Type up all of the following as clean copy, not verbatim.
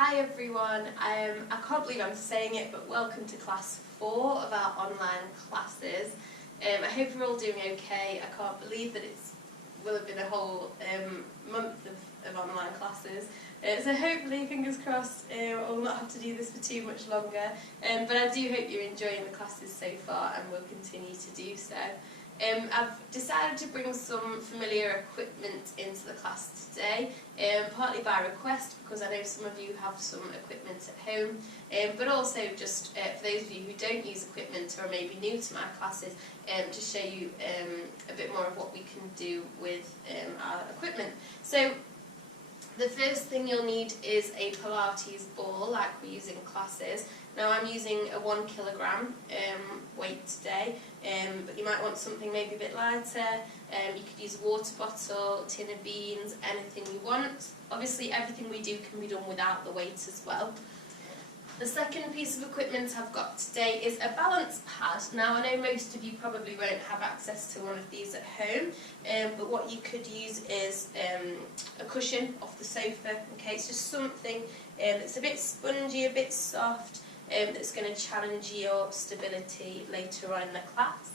Hi everyone, I can't believe I'm saying it, but welcome to class 4 of our online classes. I hope you're all doing okay. I can't believe that it will have been a whole month of online classes. So hopefully, fingers crossed, I'll not have to do this for too much longer. But I do hope you're enjoying the classes so far and will continue to do so. I've decided to bring some familiar equipment into the class today, partly by request because I know some of you have some equipment at home, but also just for those of you who don't use equipment or are maybe new to my classes, to show you a bit more of what we can do with our equipment. So the first thing you'll need is a Pilates ball like we use in classes. Now I'm using a 1 kilogram weight today, but you might want something maybe a bit lighter. You could use a water bottle, tin of beans, anything you want. Obviously everything we do can be done without the weight as well. The second piece of equipment I've got today is a balance pad. Now I know most of you probably won't have access to one of these at home, but what you could use is a cushion off the sofa. Okay, it's just something that's a bit spongy, a bit soft, that's going to challenge your stability later on in the class.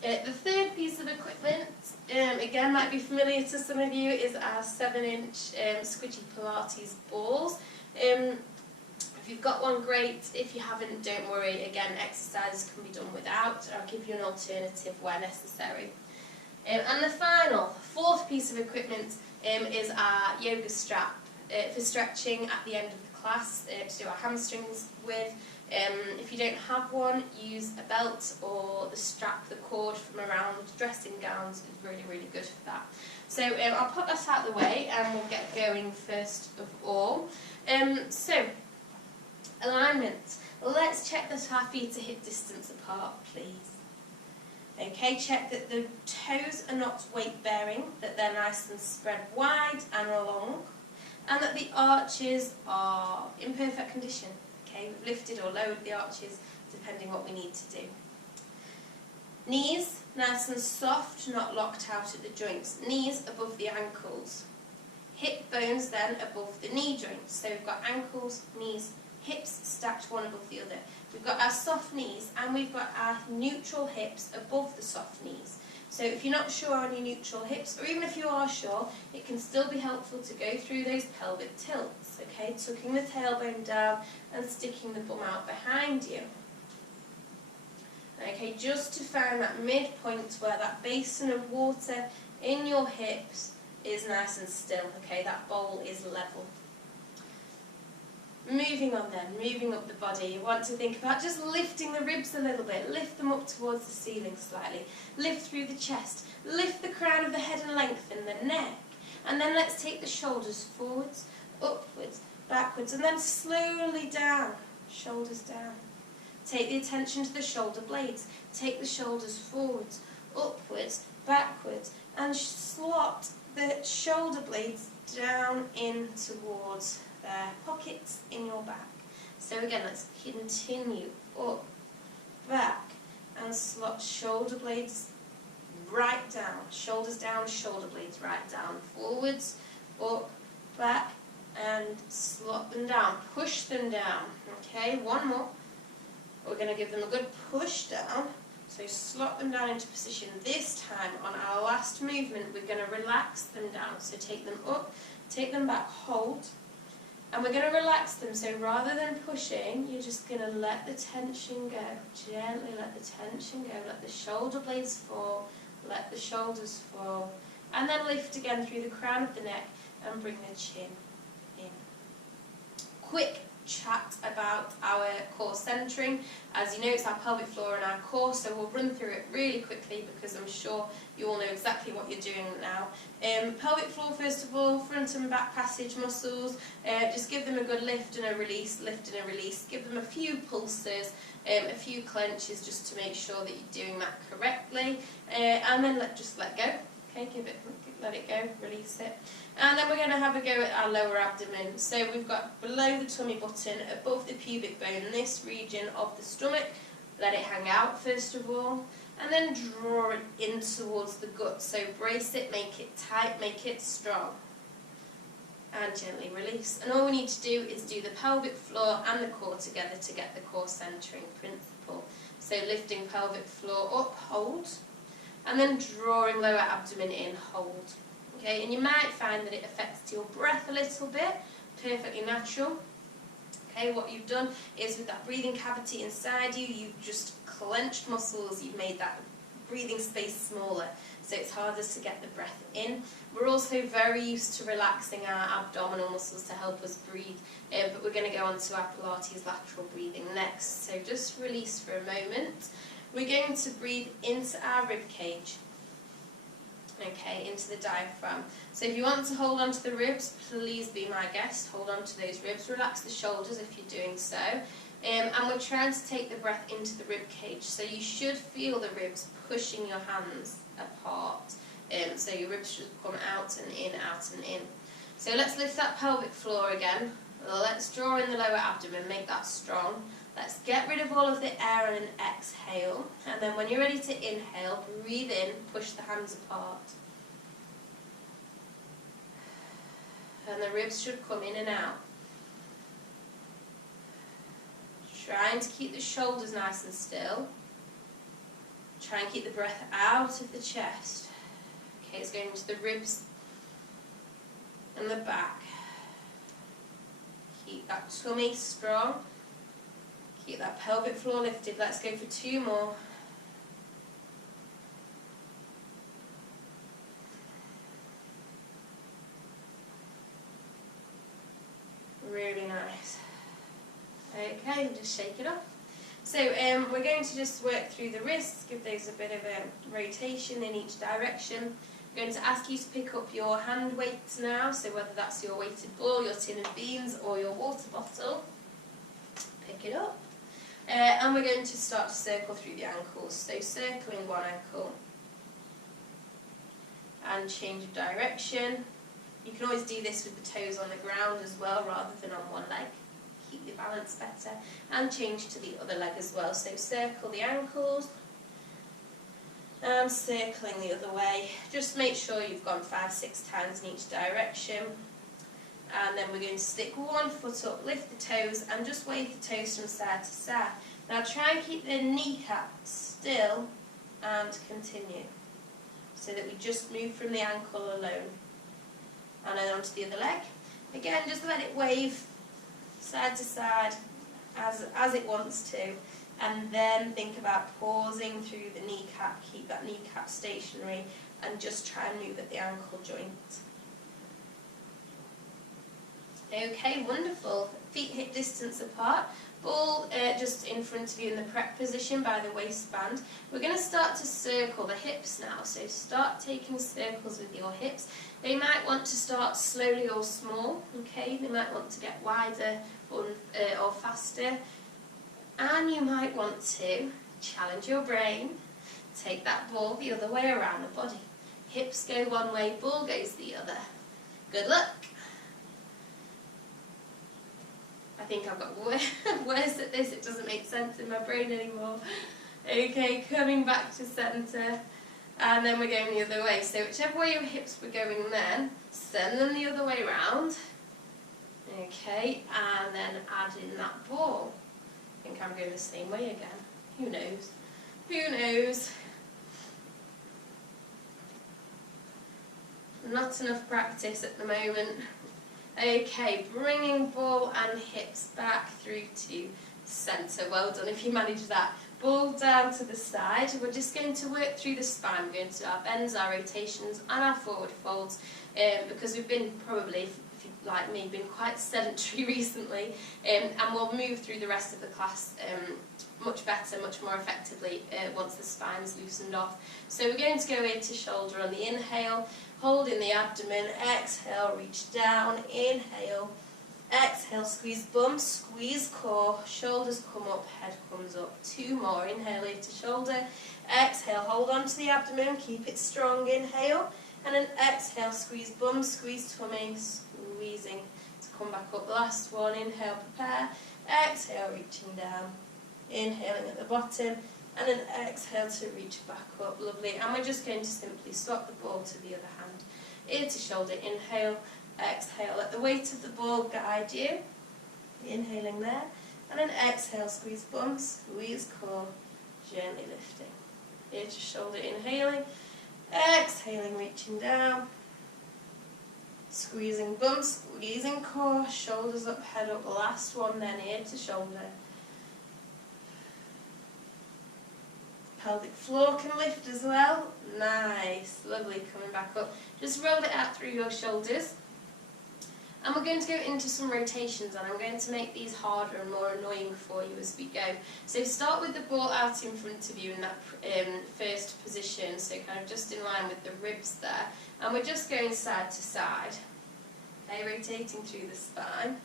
The third piece of equipment, again might be familiar to some of you, is our 7-inch squidgy Pilates balls. If you've got one, great. If you haven't, don't worry. Again, exercises can be done without. I'll give you an alternative where necessary. And the final, fourth piece of equipment is our yoga strap for stretching at the end of the class to do our hamstrings with. If you don't have one, use a belt or the strap, the cord from around dressing gowns is really, really good for that. So I'll put that out of the way and we'll get going first of all. Alignment. Let's check that our feet are hip distance apart, please. Okay, check that the toes are not weight bearing, that they're nice and spread wide and long, and that the arches are in perfect condition. Okay, we've lifted or lowered the arches depending what we need to do. Knees nice and soft, not locked out at the joints. Knees above the ankles. Hip bones then above the knee joints. So we've got ankles, knees, hips stacked one above the other. We've got our soft knees and we've got our neutral hips above the soft knees. So if you're not sure on your neutral hips, or even if you are sure, it can still be helpful to go through those pelvic tilts, okay? Tucking the tailbone down and sticking the bum out behind you. Okay, just to find that midpoint where that basin of water in your hips is nice and still, okay? That bowl is level. Moving on then, moving up the body, you want to think about just lifting the ribs a little bit, lift them up towards the ceiling slightly, lift through the chest, lift the crown of the head and lengthen the neck, and then let's take the shoulders forwards, upwards, backwards, and then slowly down, shoulders down. Take the attention to the shoulder blades, take the shoulders forwards, upwards, backwards, and slot the shoulder blades down in towards their pockets in your back. So again, let's continue up, back, and slot shoulder blades right down. Shoulders down, shoulder blades right down. Forwards, up, back, and slot them down. Push them down. Okay, one more. We're going to give them a good push down. So slot them down into position. This time, on our last movement, we're going to relax them down. So take them up, take them back, hold. And we're going to relax them, so rather than pushing, you're just going to let the tension go. Gently let the tension go. Let the shoulder blades fall. Let the shoulders fall. And then lift again through the crown of the neck and bring the chin in. Quick chat about our core centering. As you know, it's our pelvic floor and our core, so we'll run through it really quickly because I'm sure you all know exactly what you're doing now. Pelvic floor, first of all, front and back passage muscles, just give them a good lift and a release, lift and a release. Give them a few pulses, a few clenches just to make sure that you're doing that correctly, and then just let go. Okay, let it go, release it. And then we're going to have a go at our lower abdomen. So we've got below the tummy button, above the pubic bone, this region of the stomach. Let it hang out first of all. And then draw it in towards the gut. So brace it, make it tight, make it strong. and gently release. And all we need to do is do the pelvic floor and the core together to get the core centering principle. So lifting pelvic floor up, hold, and then drawing lower abdomen in, hold. Okay, and you might find that it affects your breath a little bit, perfectly natural. Okay, what you've done is with that breathing cavity inside you, you've just clenched muscles, you've made that breathing space smaller, so it's harder to get the breath in. We're also very used to relaxing our abdominal muscles to help us breathe, but we're going to go on to our Pilates lateral breathing next. So just release for a moment. We're going to breathe into our rib cage. Okay, into the diaphragm. So if you want to hold on to the ribs, please be my guest. Hold on to those ribs. Relax the shoulders if you're doing so. And we're trying to take the breath into the rib cage. So you should feel the ribs pushing your hands apart. So your ribs should come out and in, out and in. So let's lift that pelvic floor again. Let's draw in the lower abdomen, make that strong. Let's get rid of all of the air and exhale. And then when you're ready to inhale, breathe in, push the hands apart. And the ribs should come in and out. Trying to keep the shoulders nice and still. Try and keep the breath out of the chest. Okay, it's going into the ribs and the back. Keep that tummy strong. Keep that pelvic floor lifted. Let's go for 2 more. Really nice. Okay, just shake it off. So we're going to just work through the wrists, give those a bit of a rotation in each direction. I'm going to ask you to pick up your hand weights now, so whether that's your weighted ball, your tin of beans or your water bottle, pick it up. And we're going to start to circle through the ankles. So circling one ankle and change of direction. You can always do this with the toes on the ground as well rather than on one leg. Keep your balance better. And change to the other leg as well. So circle the ankles and circling the other way. Just make sure you've gone 5-6 times in each direction. And then we're going to stick one foot up, lift the toes, and just wave the toes from side to side. Now try and keep the kneecap still and continue, so that we just move from the ankle alone. And then onto the other leg. Again, just let it wave side to side as it wants to. And then think about pausing through the kneecap. Keep that kneecap stationary and just try and move at the ankle joint. Okay, wonderful. Feet hip distance apart. Ball just in front of you in the prep position by the waistband. We're going to start to circle the hips now. So start taking circles with your hips. They might want to start slowly or small. Okay, they might want to get wider or faster. And you might want to challenge your brain. Take that ball the other way around the body. Hips go one way, ball goes the other. Good luck. I think I've got worse at this, it doesn't make sense in my brain anymore. Okay, coming back to centre, and then we're going the other way. So whichever way your hips were going then, send them the other way round. Okay, and then add in that ball. I think I'm going the same way again. Who knows? Who knows? Not enough practice at the moment. Okay, bringing ball and hips back through to centre. Well done if you manage that. Ball down to the side. We're just going to work through the spine. We're going to do our bends, our rotations and our forward folds because we've been probably, if you like me, been quite sedentary recently, and we'll move through the rest of the class much better, much more effectively once the spine's loosened off. So we're going to go into shoulder on the inhale. Hold in the abdomen, exhale, reach down, inhale, exhale, squeeze bum, squeeze core, shoulders come up, head comes up. 2 more, inhale to shoulder, exhale, hold on to the abdomen, keep it strong, inhale, and then exhale, squeeze bum, squeeze tummy, squeezing to come back up. Last one, inhale, prepare, exhale, reaching down, inhaling at the bottom, and then exhale to reach back up. Lovely. And we're just going to simply swap the ball to the other hand. Ear to shoulder, inhale, exhale, let the weight of the ball guide you. Inhaling there, and then exhale, squeeze bum, squeeze core, gently lifting. Ear to shoulder, inhaling, exhaling, reaching down, squeezing bum, squeezing core, shoulders up, head up, last one then, ear to shoulder. Pelvic floor can lift as well, nice, lovely, coming back up. Just roll it out through your shoulders. And we're going to go into some rotations, and I'm going to make these harder and more annoying for you as we go. So start with the ball out in front of you in that first position, so kind of just in line with the ribs there. And we're just going side to side, okay, rotating through the spine.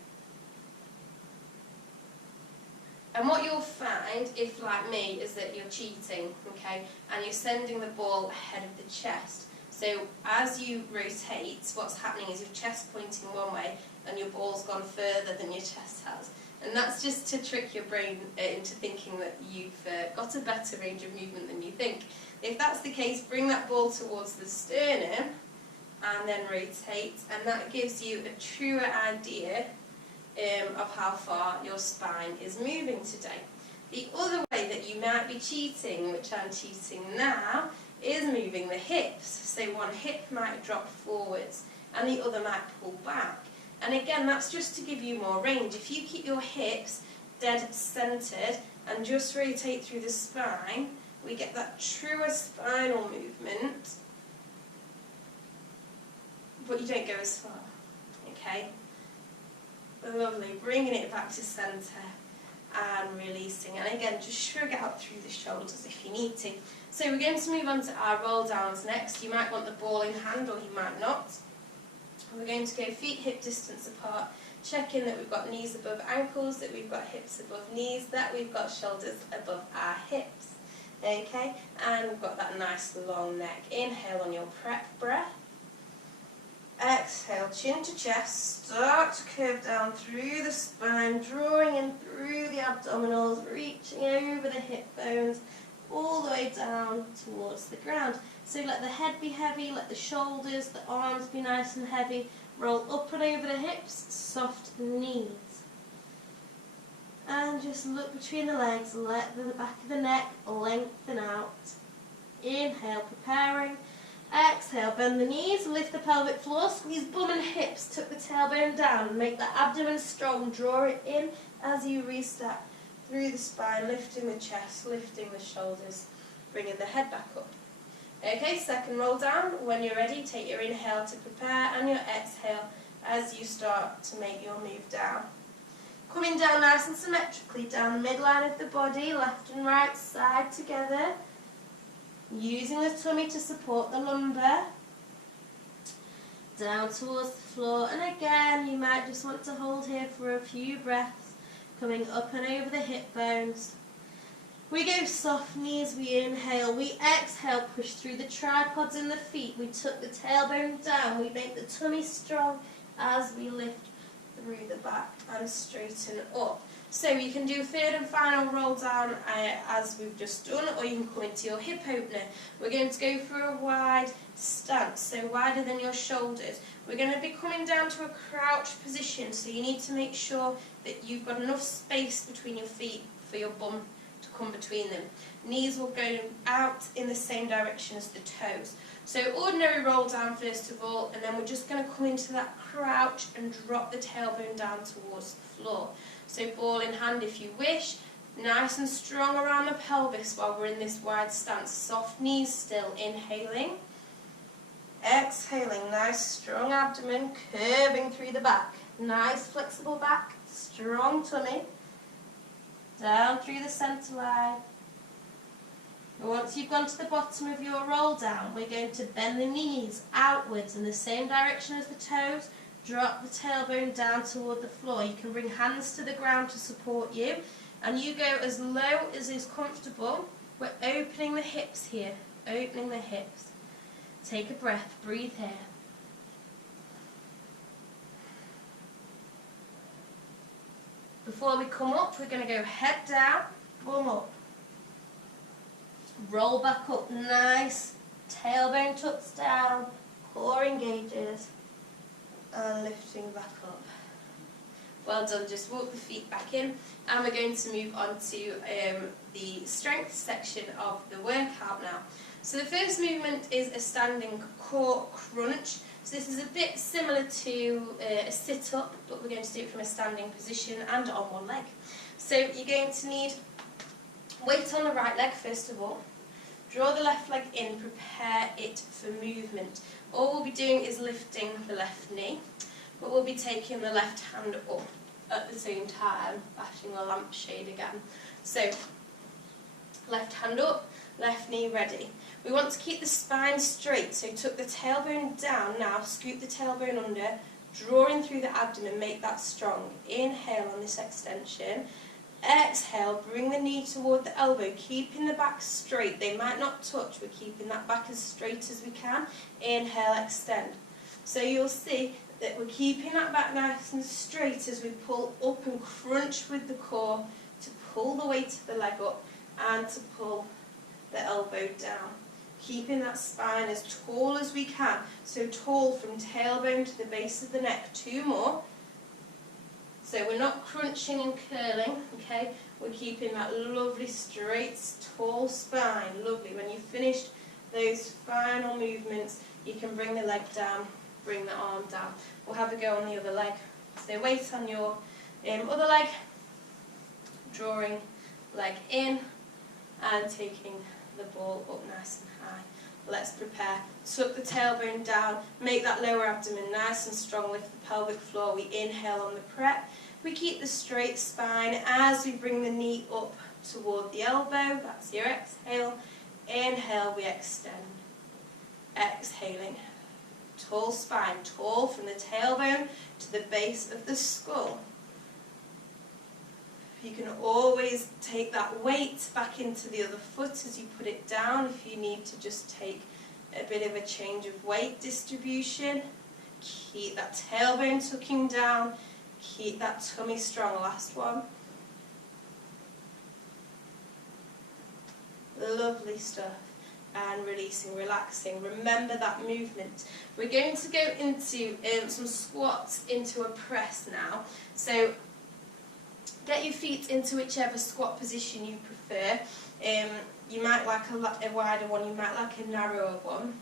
And what you'll find, if like me, is that you're cheating, okay, and you're sending the ball ahead of the chest. So as you rotate, what's happening is your chest pointing one way and your ball's gone further than your chest has. And that's just to trick your brain into thinking that you've got a better range of movement than you think. If that's the case, bring that ball towards the sternum and then rotate, and that gives you a truer idea of how far your spine is moving today. The other way that you might be cheating, which I'm cheating now, is moving the hips. So one hip might drop forwards and the other might pull back. And again, that's just to give you more range. If you keep your hips dead centered and just rotate through the spine, we get that truer spinal movement, but you don't go as far, okay? Lovely, bringing it back to center and releasing, and again just shrug out through the shoulders if you need to. So we're going to move on to our roll downs next. You might want the ball in hand or you might not. We're going to go feet hip distance apart, checking that we've got knees above ankles, that we've got hips above knees, that we've got shoulders above our hips, okay, and we've got that nice long neck. Inhale on your prep breath. Exhale, chin to chest, start to curve down through the spine, drawing in through the abdominals, reaching over the hip bones, all the way down towards the ground. So let the head be heavy, let the shoulders, the arms be nice and heavy, roll up and over the hips, soft knees. And just look between the legs, let the back of the neck lengthen out. Inhale, preparing. Exhale, bend the knees, lift the pelvic floor, squeeze bum and hips, tuck the tailbone down, make the abdomen strong, draw it in as you restart through the spine, lifting the chest, lifting the shoulders, bringing the head back up. Okay, second roll down. When you're ready, take your inhale to prepare and your exhale as you start to make your move down. Coming down nice and symmetrically down the midline of the body, left and right side together. Using the tummy to support the lumbar, down towards the floor, and again you might just want to hold here for a few breaths, coming up and over the hip bones. We go soft knees, we inhale, we exhale, push through the tripods in the feet, we tuck the tailbone down, we make the tummy strong as we lift through the back and straighten up. So you can do third and final roll down as we've just done, or you can come into your hip opener. We're going to go for a wide stance, so wider than your shoulders. We're going to be coming down to a crouch position, so you need to make sure that you've got enough space between your feet for your bum to come between them. Knees will go out in the same direction as the toes. So ordinary roll down first of all, and then we're just going to come into that crouch and drop the tailbone down towards the floor. So ball in hand if you wish, nice and strong around the pelvis while we're in this wide stance. Soft knees still, inhaling. Exhaling, nice strong abdomen, curving through the back. Nice flexible back, strong tummy. Down through the centre line. Once you've gone to the bottom of your roll down, we're going to bend the knees outwards in the same direction as the toes. Drop the tailbone down toward the floor. You can bring hands to the ground to support you, and you go as low as is comfortable. We're opening the hips here, opening the hips. Take a breath, breathe here. Before we come up, we're going to go head down, bum up. Roll back up, nice. Tailbone tucks down, core engages. and lifting back up. Well done, just walk the feet back in, and we're going to move on to the strength section of the workout now. So the first movement is a standing core crunch. So this is a bit similar to a sit-up, but we're going to do it from a standing position and on one leg. So you're going to need weight on the right leg first of all. Draw the left leg in, prepare it for movement. All we'll be doing is lifting the left knee, but we'll be taking the left hand up at the same time, bashing the lampshade again. So, left hand up, left knee ready. We want to keep the spine straight, so tuck the tailbone down now, scoop the tailbone under, drawing through the abdomen, make that strong. Inhale on this extension. Exhale, bring the knee toward the elbow, keeping the back straight. They might not touch, we're keeping that back as straight as we can. Inhale, extend. So you'll see that we're keeping that back nice and straight as we pull up and crunch with the core to pull the weight of the leg up and to pull the elbow down. Keeping that spine as tall as we can. So tall from tailbone to the base of the neck. 2 more. So we're not crunching and curling, okay? We're keeping that lovely straight, tall spine. Lovely. When you've finished those final movements, you can bring the leg down, bring the arm down. We'll have a go on the other leg. So weight on your other leg, drawing leg in and taking the ball up nice and high. Let's prepare. Tuck the tailbone down, make that lower abdomen nice and strong, lift the pelvic floor. We inhale on the prep. We keep the straight spine as we bring the knee up toward the elbow. That's your exhale. Inhale, we extend. Exhaling. Tall spine, tall from the tailbone to the base of the skull. You can always take that weight back into the other foot as you put it down if you need to just take a bit of a change of weight distribution. Keep that tailbone tucking down, keep that tummy strong. Last one. Lovely stuff. And releasing, relaxing. Remember that movement. We're going to go into some squats into a press now. So get your feet into whichever squat position you prefer. You might like a wider one, you might like a narrower one.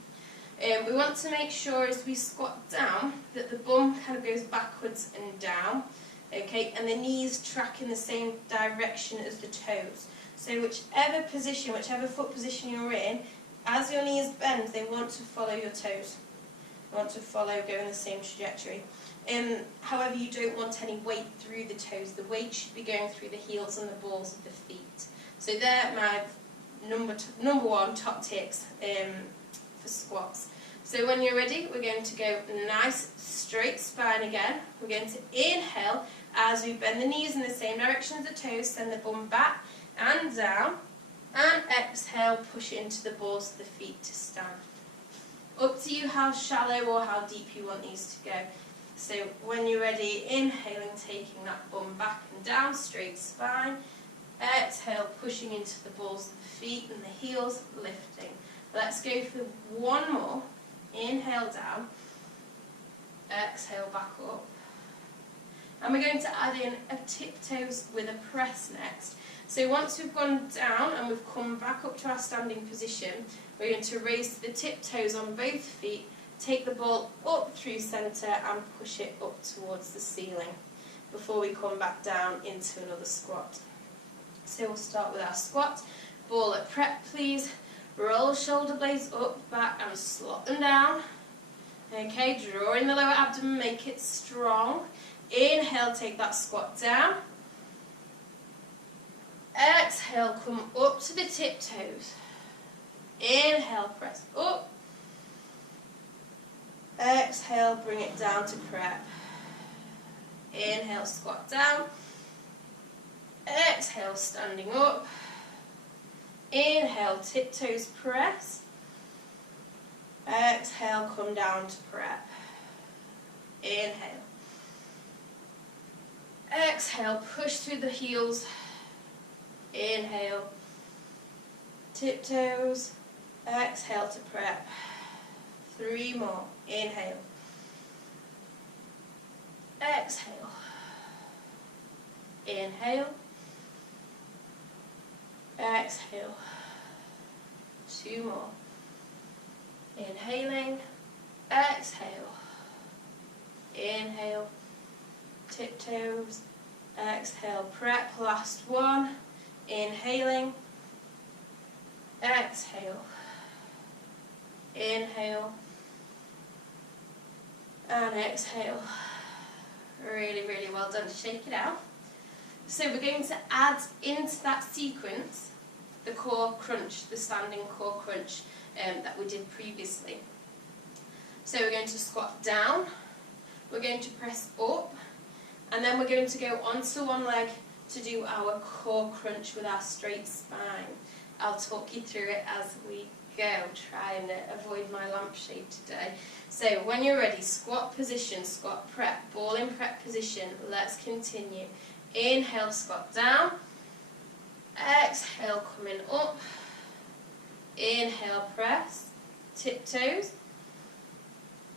We want to make sure as we squat down that the bum kind of goes backwards and down, okay, and the knees track in the same direction as the toes. So whichever position, whichever foot position you're in, as your knees bend, they want to follow your toes. They want to follow, go in the same trajectory. However, you don't want any weight through the toes. The weight should be going through the heels and the balls of the feet. So they're my number one top tips for squats. So when you're ready, we're going to go nice straight spine again. We're going to inhale as we bend the knees in the same direction as the toes, send the bum back and down, and exhale, push it into the balls of the feet to stand. Up to you how shallow or how deep you want these to go. So when you're ready, inhaling, taking that bum back and down, straight spine. Exhale, pushing into the balls of the feet and the heels, lifting. Let's go for one more. Inhale down. Exhale back up. And we're going to add in a tiptoes with a press next. So once we've gone down and we've come back up to our standing position, we're going to raise the tiptoes on both feet, take the ball up through centre and push it up towards the ceiling before we come back down into another squat. So we'll start with our squat. Ball at prep, please. Roll shoulder blades up, back and slot them down. Okay, drawing the lower abdomen, make it strong. Inhale, take that squat down. Exhale, come up to the tiptoes. Inhale, press up. Exhale, bring it down to prep. Inhale, squat down. Exhale, standing up. Inhale, tiptoes, press. Exhale, come down to prep. Inhale. Exhale, push through the heels. Inhale. Tiptoes. Exhale to prep. 3 more. Inhale. exhale, inhale, exhale, 2 more, inhaling, exhale, inhale, tiptoes, exhale, prep, last one, inhaling, exhale, inhale, and exhale. Really, really well done. Shake it out. So we're going to add into that sequence the core crunch, the standing core crunch that we did previously. So we're going to squat down, we're going to press up, and then we're going to go onto one leg to do our core crunch with our straight spine. I'll talk you through it as we go. Try and avoid my lampshade today. So when you're ready, squat position, squat prep, ball in prep position. Let's continue. Inhale, squat down. Exhale, coming up. Inhale, press, tiptoes.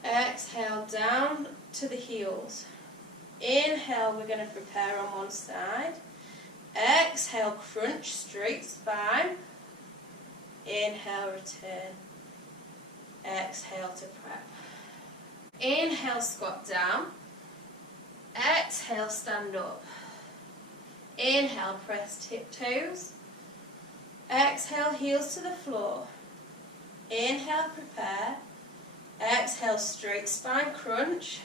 Exhale, down to the heels. Inhale, we're going to prepare on one side. Exhale, crunch, straight spine. Inhale, return. Exhale to prep. Inhale, squat down. Exhale, stand up. Inhale, press tiptoes. Exhale, heels to the floor. Inhale, prepare. Exhale, straight spine crunch.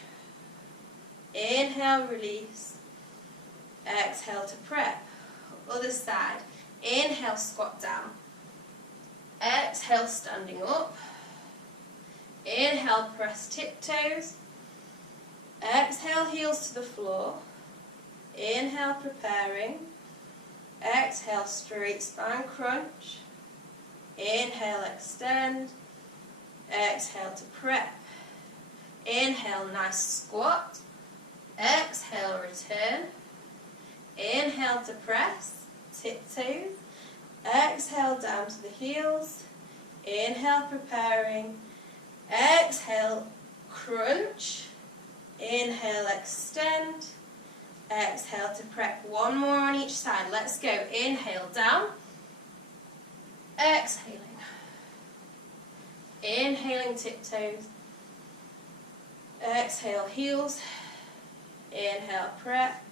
Inhale, release. Exhale to prep. Other side. Inhale, squat down. Exhale, standing up. Inhale, press tiptoes. Exhale, heels to the floor. Inhale, preparing. Exhale, straight spine crunch. Inhale, extend. Exhale to prep. Inhale, nice squat. Exhale, return. Inhale to press, tiptoes. Exhale, down to the heels. Inhale, preparing. Exhale, crunch. Inhale, extend. Exhale to prep. One more on each side. Let's go. Inhale, down. Exhaling. Inhaling, tiptoes. Exhale, heels. Inhale, prep.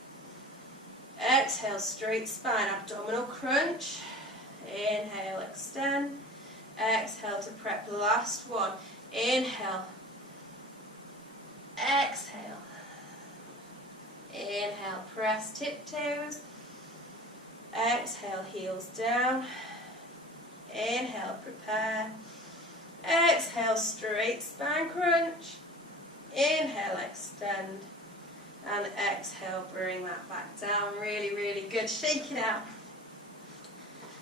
Exhale, straight spine, abdominal crunch. Inhale, extend. Exhale to prep. The last one. Inhale. Exhale. Inhale, press tiptoes. Exhale, heels down. Inhale, prepare. Exhale, straight spine crunch. Inhale, extend. And exhale, bring that back down. Really, really good. Shake it out.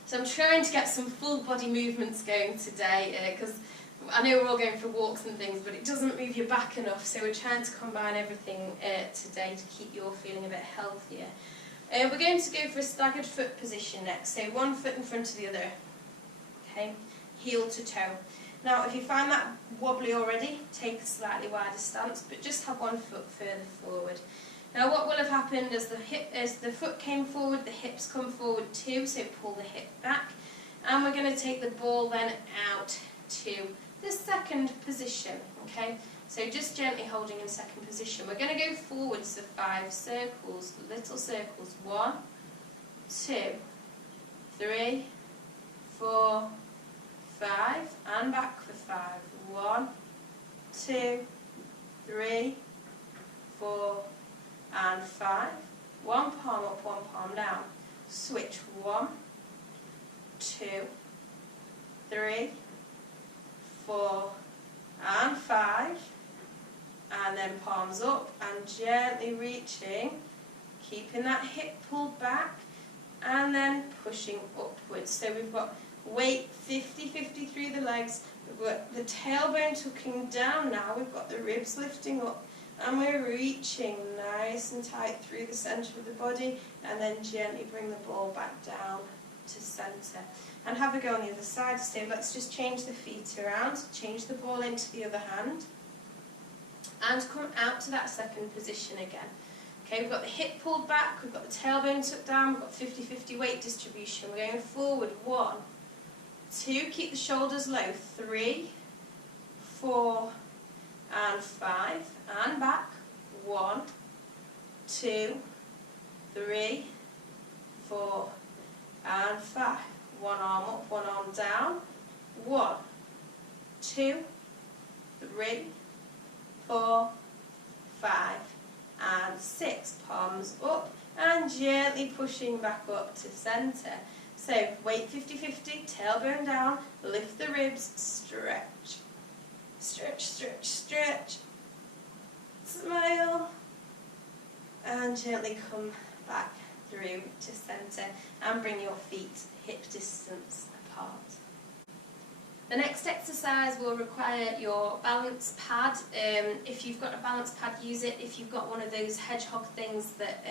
So I'm trying to get some full body movements going today because I know we're all going for walks and things, but it doesn't move your back enough. So we're trying to combine everything today to keep you all feeling a bit healthier. We're going to go for a staggered foot position next. So one foot in front of the other. Okay, heel to toe. Now, if you find that wobbly already, take a slightly wider stance, but just have one foot further forward. Now, what will have happened as the foot came forward, the hips come forward too, so pull the hip back. And we're going to take the ball then out to the second position, okay? So just gently holding in second position. We're going to go forwards to 5 circles, little circles. 1, 2, 3, 4, 5, and back for 5. 1, 2, 3, 4, and 5. One palm up, one palm down. Switch. 1, 2, 3, 4, and 5. And then palms up and gently reaching, keeping that hip pulled back, and then pushing upwards. So we've got weight 50-50 through the legs. We've got the tailbone tucking down now. We've got the ribs lifting up. And we're reaching nice and tight through the centre of the body. And then gently bring the ball back down to centre. And have a go on the other side. So let's just change the feet around. Change the ball into the other hand. And come out to that second position again. Okay, we've got the hip pulled back, we've got the tailbone tucked down, we've got 50-50 weight distribution. We're going forward, 1, 2, keep the shoulders low, 3, 4, and 5, and back, 1, 2, 3, 4, and 5. One arm up, one arm down, 1, 2, 3, 4, 5, and 6. Palms up and gently pushing back up to centre. So weight 50-50, tailbone down, lift the ribs, stretch, stretch, stretch, stretch, smile, and gently come back through to centre and bring your feet hip distance apart. The next exercise will require your balance pad. If you've got a balance pad, use it. If you've got one of those hedgehog things that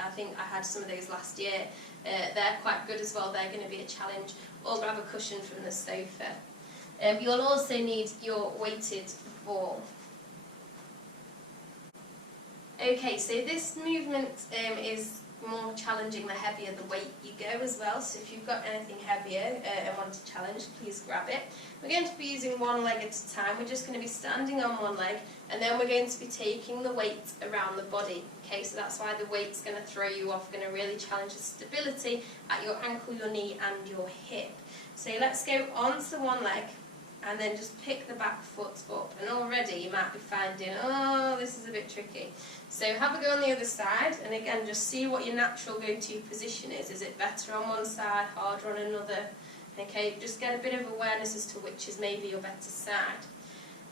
I think I had some of those last year, they're quite good as well. They're going to be a challenge. Or grab a cushion from the sofa. You'll also need your weighted ball. Okay, so this movement is more challenging the heavier the weight you go as well, so if you've got anything heavier and want to challenge, please grab it. We're going to be using one leg at a time. We're just going to be standing on one leg, and then we're going to be taking the weight around the body. Okay, so that's why the weight's going to throw you off, going to really challenge the stability at your ankle, your knee and your hip. So let's go onto one leg and then just pick the back foot up, and already you might be finding, oh, this is a bit tricky. So have a go on the other side, and again just see what your natural go-to position is. Is it better on one side, harder on another? Okay, just get a bit of awareness as to which is maybe your better side.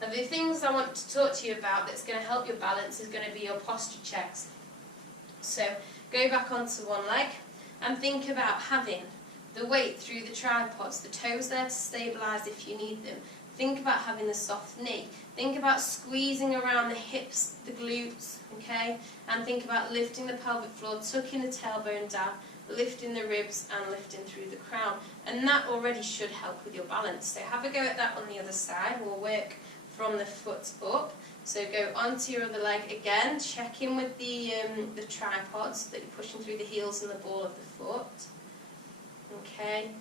Now the things I want to talk to you about that's going to help your balance is going to be your posture checks. So go back onto one leg and think about having the weight through the tripods, the toes there to stabilise if you need them. Think about having the soft knee. Think about squeezing around the hips, the glutes, okay? And think about lifting the pelvic floor, tucking the tailbone down, lifting the ribs and lifting through the crown. And that already should help with your balance. So have a go at that on the other side. We'll work from the foot up. So go onto your other leg again, check in with the tripods that you're pushing through the heels and the ball of the foot. Okay,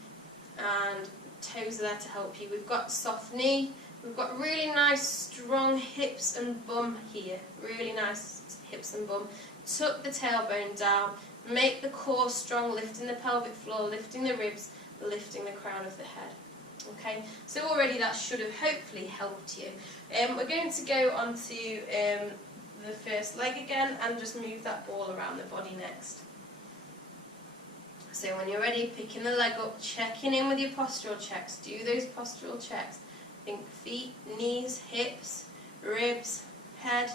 and toes are there to help you. We've got soft knee, we've got really nice strong hips and bum here, really nice hips and bum. Tuck the tailbone down, make the core strong, lifting the pelvic floor, lifting the ribs, lifting the crown of the head. Okay, so already that should have hopefully helped you. We're going to go onto the first leg again and just move that ball around the body next. So when you're ready, picking the leg up, checking in with your postural checks. Do those postural checks. Think feet, knees, hips, ribs, head.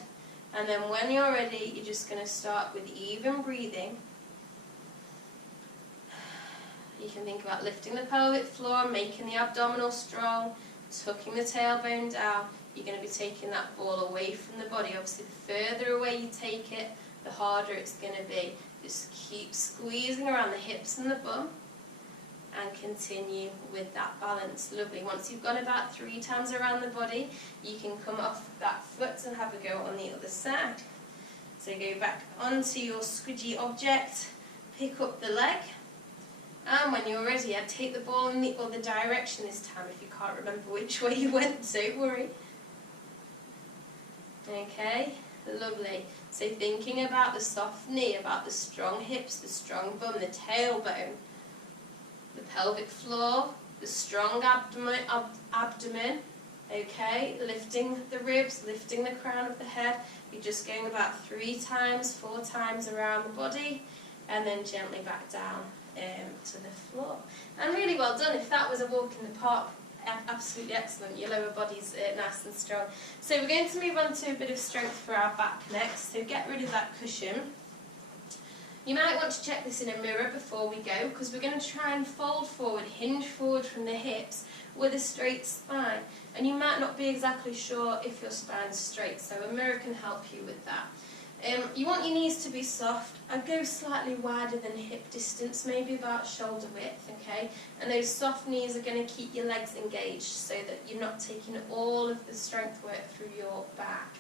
And then when you're ready, you're just going to start with even breathing. You can think about lifting the pelvic floor, making the abdominal strong, tucking the tailbone down. You're going to be taking that ball away from the body. Obviously, the further away you take it, the harder it's going to be. Just keep squeezing around the hips and the bum and continue with that balance. Lovely. Once you've gone about 3 times around the body, you can come off that foot and have a go on the other side. So go back onto your squidgy object, pick up the leg, and when you're ready, I'd take the ball in the other direction this time. If you can't remember which way you went, don't worry. Okay. Lovely. So thinking about the soft knee, about the strong hips, the strong bum, the tailbone, the pelvic floor, the strong abdomen, okay, lifting the ribs, lifting the crown of the head. You're just going about 3 times, 4 times around the body, and then gently back down to the floor. And really well done. If that was a walk in the park, absolutely excellent. Your lower body's nice and strong. So we're going to move on to a bit of strength for our back next. So get rid of that cushion. You might want to check this in a mirror before we go, because we're going to try and fold forward, hinge forward from the hips with a straight spine. And you might not be exactly sure if your spine's straight, so a mirror can help you with that. You want your knees to be soft. I'd go slightly wider than hip distance, maybe about shoulder width, okay? And those soft knees are going to keep your legs engaged so that you're not taking all of the strength work through your back.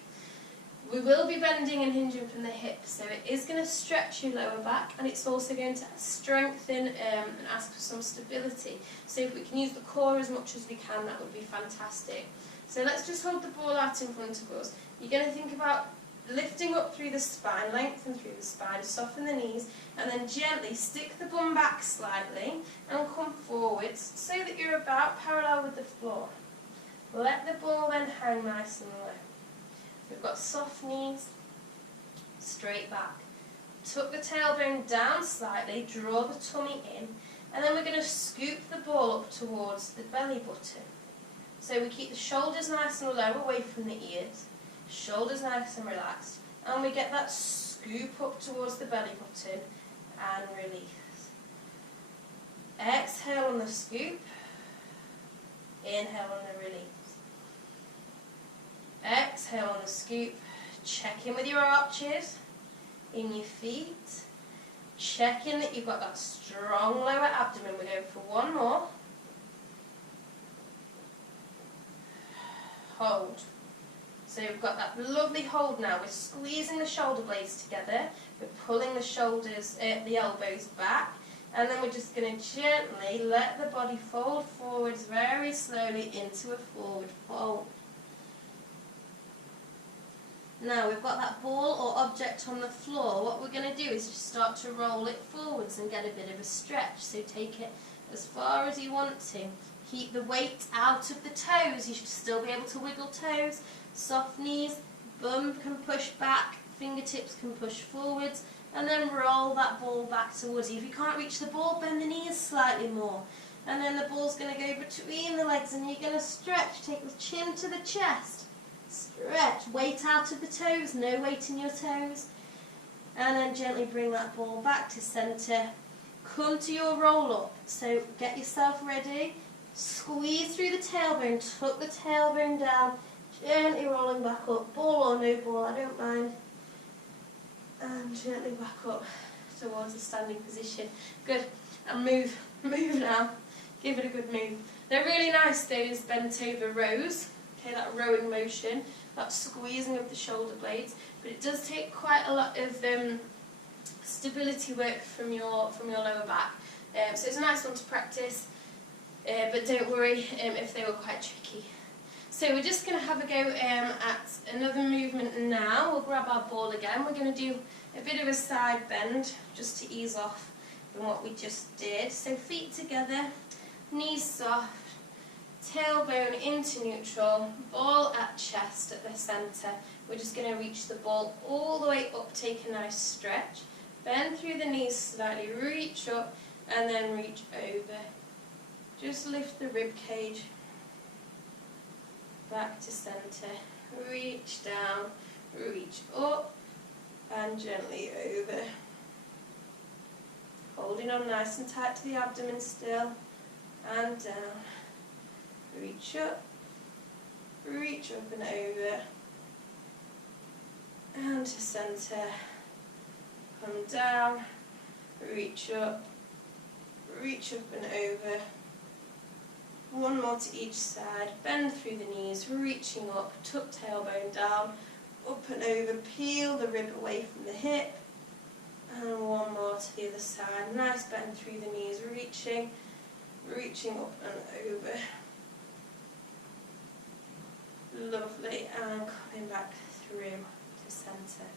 We will be bending and hinging from the hips, so it is going to stretch your lower back, and it's also going to strengthen and ask for some stability. So if we can use the core as much as we can, that would be fantastic. So let's just hold the ball out in front of us. You're going to think about lifting up through the spine, lengthen through the spine, soften the knees, and then gently stick the bum back slightly and come forwards so that you're about parallel with the floor. Let the ball then hang nice and low. We've got soft knees, straight back. Tuck the tailbone down slightly, draw the tummy in, and then we're going to scoop the ball up towards the belly button. So we keep the shoulders nice and low away from the ears, shoulders nice and relaxed, and we get that scoop up towards the belly button and release. Exhale on the scoop, inhale on the release. Exhale on the scoop, check in with your arches, in your feet, check in that you've got that strong lower abdomen. We're going for one more. Hold. So we've got that lovely hold now. We're squeezing the shoulder blades together, we're pulling the shoulders, the elbows back, and then we're just going to gently let the body fold forwards very slowly into a forward fold. Now we've got that ball or object on the floor. What we're going to do is just start to roll it forwards and get a bit of a stretch. So take it as far as you want to. Keep the weight out of the toes. You should still be able to wiggle toes. Soft knees, bum can push back, fingertips can push forwards, and then roll that ball back towards you. If you can't reach the ball, bend the knees slightly more. And then the ball's going to go between the legs and you're going to stretch. Take the chin to the chest. Stretch, weight out of the toes, no weight in your toes. And then gently bring that ball back to centre. Come to your roll up. So get yourself ready. Squeeze through the tailbone, tuck the tailbone down, gently rolling back up. Ball or no ball, I don't mind. And gently back up towards a standing position. Good. And move now. Give it a good move. They're really nice, those bent over rows. Okay, that rowing motion, that squeezing of the shoulder blades, but it does take quite a lot of stability work from your lower back. So it's a nice one to practice, but don't worry if they were quite tricky. So we're just going to have a go at another movement now. We'll grab our ball again. We're going to do a bit of a side bend just to ease off from what we just did. So feet together, knees soft. Tailbone into neutral, ball at chest at the centre. We're just going to reach the ball all the way up, take a nice stretch. Bend through the knees slightly, reach up and then reach over. Just lift the rib cage back to centre. Reach down, reach up and gently over. Holding on nice and tight to the abdomen still and down. Reach up and over, and to centre, come down, reach up and over. One more to each side, bend through the knees, reaching up, tuck tailbone down, up and over, peel the rib away from the hip, and one more to the other side. Nice bend through the knees, reaching up and over. Lovely, and coming back through to centre.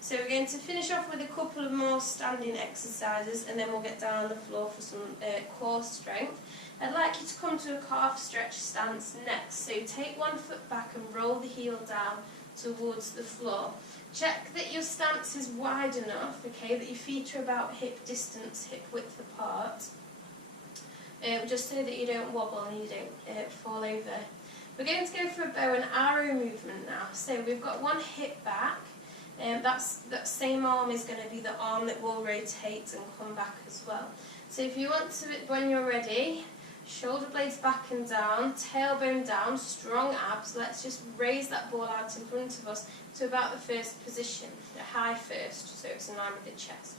So we're going to finish off with a couple of more standing exercises and then we'll get down on the floor for some core strength. I'd like you to come to a calf stretch stance next. So take one foot back and roll the heel down towards the floor. Check that your stance is wide enough, okay, that your feet are about hip distance, hip width apart, just so that you don't wobble and you don't fall over. We're going to go for a bow and arrow movement now. So we've got one hip back, that same arm is going to be the arm that will rotate and come back as well. So if you want to, when you're ready, shoulder blades back and down, tailbone down, strong abs. Let's just raise that ball out in front of us to about the first position, the high first, so it's in line with the chest.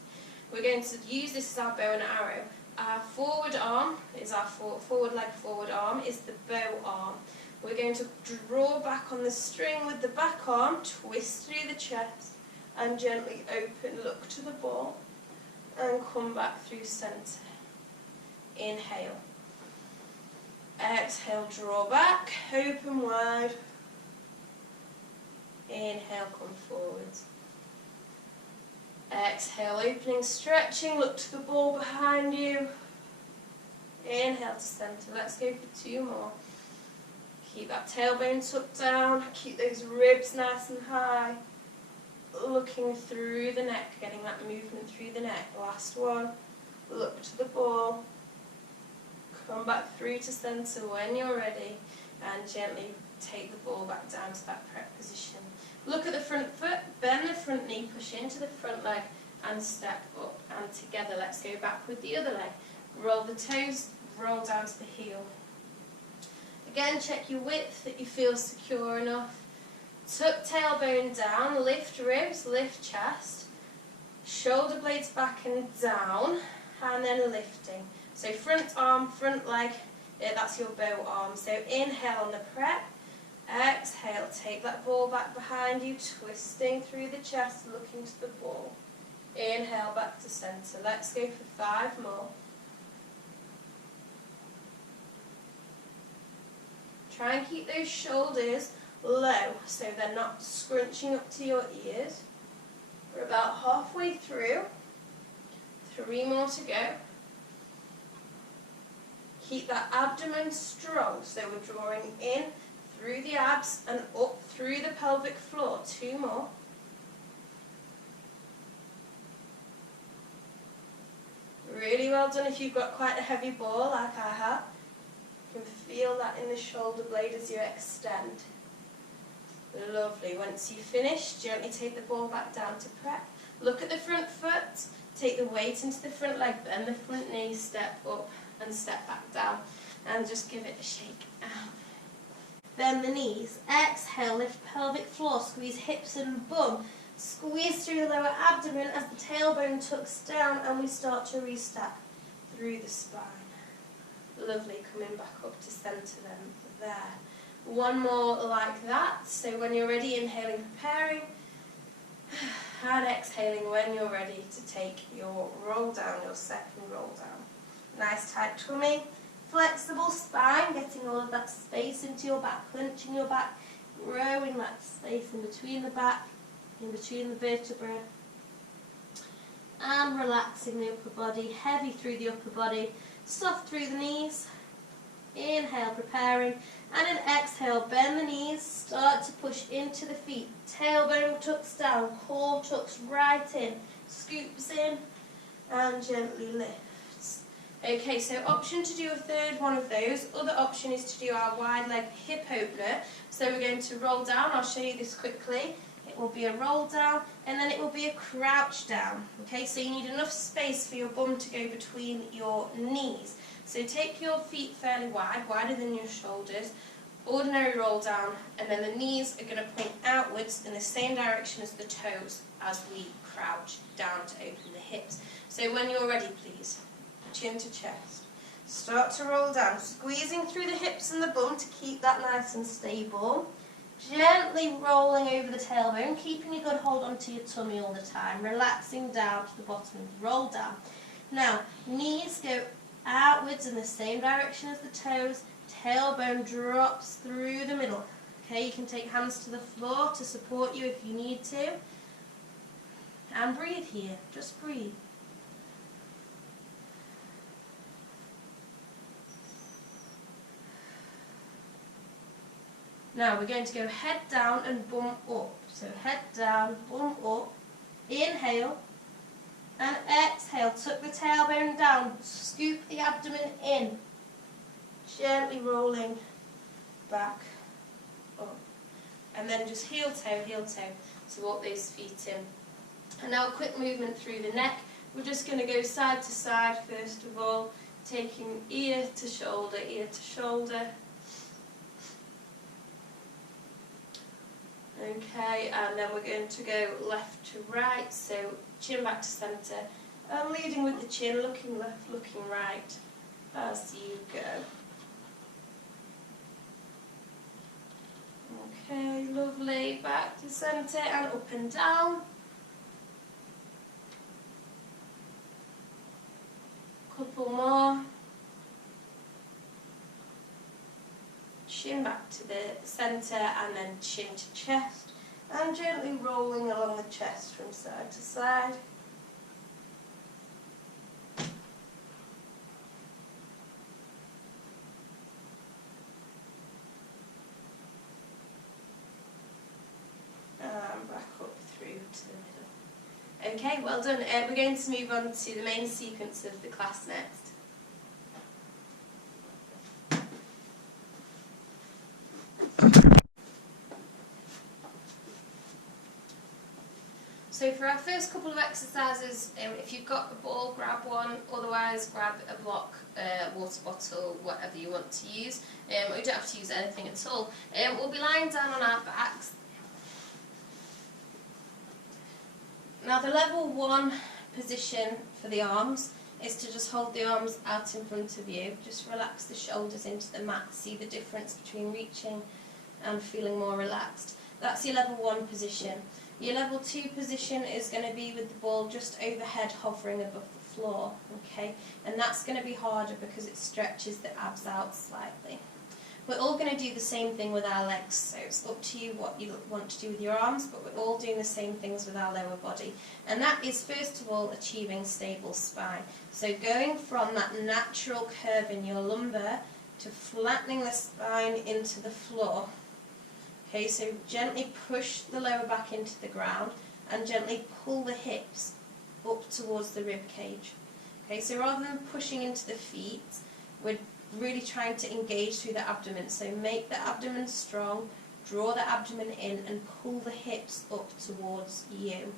We're going to use this as our bow and arrow. Our forward arm is our forward leg forward arm, is the bow arm. We're going to draw back on the string with the back arm, twist through the chest, and gently open, look to the ball, and come back through centre. Inhale. Exhale, draw back, open wide. Inhale, come forwards. Exhale, opening, stretching, look to the ball behind you. Inhale to centre. Let's go for 2 more. Keep that tailbone tucked down, keep those ribs nice and high. Looking through the neck, getting that movement through the neck. Last one. Look to the ball. Come back through to centre when you're ready, and gently take the ball back down to that prep position. Look at the front foot, bend the front knee, push into the front leg, and step up. And together, let's go back with the other leg. Roll the toes, roll down to the heel. Again, check your width, that you feel secure enough. Tuck tailbone down, lift ribs, lift chest. Shoulder blades back and down, and then lifting. So front arm, front leg, that's your bow arm. So inhale on the prep, exhale, take that ball back behind you, twisting through the chest, looking to the ball. Inhale back to centre. Let's go for 5 more. Try and keep those shoulders low so they're not scrunching up to your ears. We're about halfway through. 3 more to go. Keep that abdomen strong, so we're drawing in through the abs and up through the pelvic floor. 2 more. Really well done if you've got quite a heavy ball like I have. You can feel that in the shoulder blade as you extend. Lovely. Once you finish, gently take the ball back down to prep. Look at the front foot. Take the weight into the front leg, bend the front knee, step up and step back down. And just give it a shake out. Bend the knees. Exhale, lift pelvic floor, squeeze hips and bum. Squeeze through the lower abdomen as the tailbone tucks down, and we start to restack through the spine. Lovely, coming back up to centre then, there. 1 more like that, so when you're ready, inhaling, preparing, and exhaling when you're ready to take your roll down, your second roll down. Nice tight tummy, flexible spine, getting all of that space into your back, clenching your back, growing that space in between the back, in between the vertebrae, and relaxing the upper body, heavy through the upper body, soft through the knees. Inhale, preparing, and then exhale, bend the knees, start to push into the feet, tailbone tucks down, core tucks right in, scoops in, and gently lifts. Okay, so option to do a third one of those. Other option is to do our wide leg hip opener. So we're going to roll down. I'll show you this quickly. It will be a roll down, and then it will be a crouch down. Okay, so you need enough space for your bum to go between your knees. So take your feet fairly wide, wider than your shoulders, ordinary roll down, and then the knees are going to point outwards in the same direction as the toes as we crouch down to open the hips. So when you're ready, please, chin to chest. Start to roll down, squeezing through the hips and the bum to keep that nice and stable. Gently rolling over the tailbone, keeping a good hold onto your tummy all the time, relaxing down to the bottom of the roll down. Now, knees go outwards in the same direction as the toes, tailbone drops through the middle. Okay, you can take hands to the floor to support you if you need to. And breathe here, just breathe. Now we're going to go head down and bum up. So head down, bum up, inhale, and exhale. Tuck the tailbone down, scoop the abdomen in, gently rolling back up. And then just heel toe, to walk those feet in. And now a quick movement through the neck. We're just going to go side to side first of all, taking ear to shoulder, ear to shoulder. Okay, and then we're going to go left to right, so chin back to centre, and leading with the chin, looking left, looking right, as you go. Okay, lovely. Back to centre and up and down. Couple more. Chin back to the centre and then chin to chest. And gently rolling along the chest from side to side. And back up through to the middle. Okay, well done. We're going to move on to the main sequence of the class next. So for our first couple of exercises, if you've got a ball, grab one, otherwise grab a block, water bottle, whatever you want to use. We don't have to use anything at all. We'll be lying down on our backs. Now the level 1 position for the arms is to just hold the arms out in front of you. Just relax the shoulders into the mat. See the difference between reaching and feeling more relaxed. That's your level 1 position. Your level 2 position is going to be with the ball just overhead, hovering above the floor, okay? And that's going to be harder because it stretches the abs out slightly. We're all going to do the same thing with our legs, so it's up to you what you want to do with your arms, but we're all doing the same things with our lower body. And that is, first of all, achieving stable spine. So going from that natural curve in your lumbar to flattening the spine into the floor. Okay, so gently push the lower back into the ground and gently pull the hips up towards the rib cage. Okay, so rather than pushing into the feet, we're really trying to engage through the abdomen. So make the abdomen strong, draw the abdomen in and pull the hips up towards you.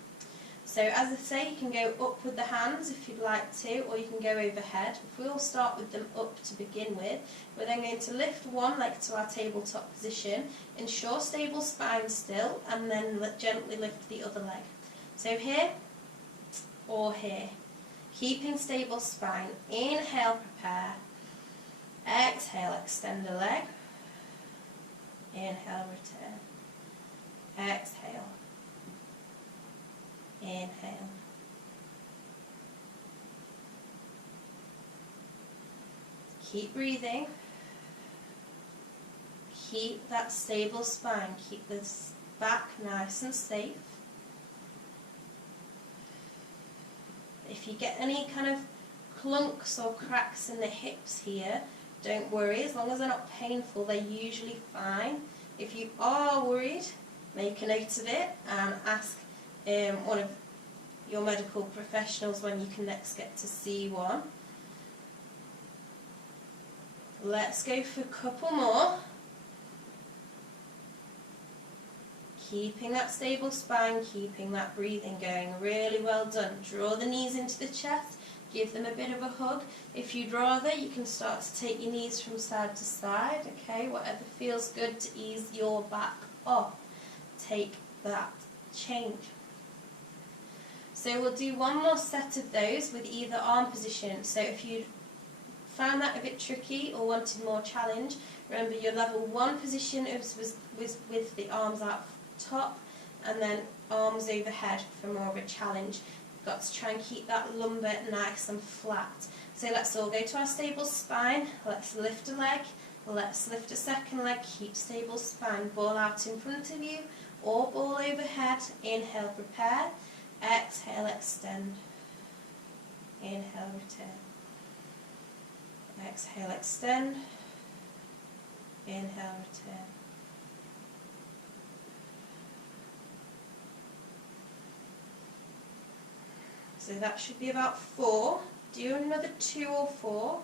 So as I say, you can go up with the hands if you'd like to, or you can go overhead. If we'll start with them up to begin with, we're then going to lift one leg to our tabletop position, ensure stable spine still, and then gently lift the other leg. So here or here. Keeping stable spine. Inhale, prepare. Exhale, extend the leg. Inhale, return. Exhale. Inhale. Keep breathing. Keep that stable spine. Keep the back nice and safe. If you get any kind of clunks or cracks in the hips here, don't worry. As long as they're not painful, they're usually fine. If you are worried, make a note of it and ask one of your medical professionals when you can next get to see one. Let's go for a couple more. Keeping that stable spine, keeping that breathing going. Really well done. Draw the knees into the chest, give them a bit of a hug. If you'd rather, you can start to take your knees from side to side, okay? Whatever feels good to ease your back off. Take that change. So we'll do one more set of those with either arm position. So if you found that a bit tricky or wanted more challenge, remember your level 1 position was with the arms out top and then arms overhead for more of a challenge. You've got to try and keep that lumbar nice and flat. So let's all go to our stable spine. Let's lift a leg. Let's lift a second leg. Keep stable spine. Ball out in front of you or ball overhead. Inhale, prepare. Exhale, extend. Inhale, return. Exhale, extend. Inhale, return. So that should be about 4. Do another 2 or 4.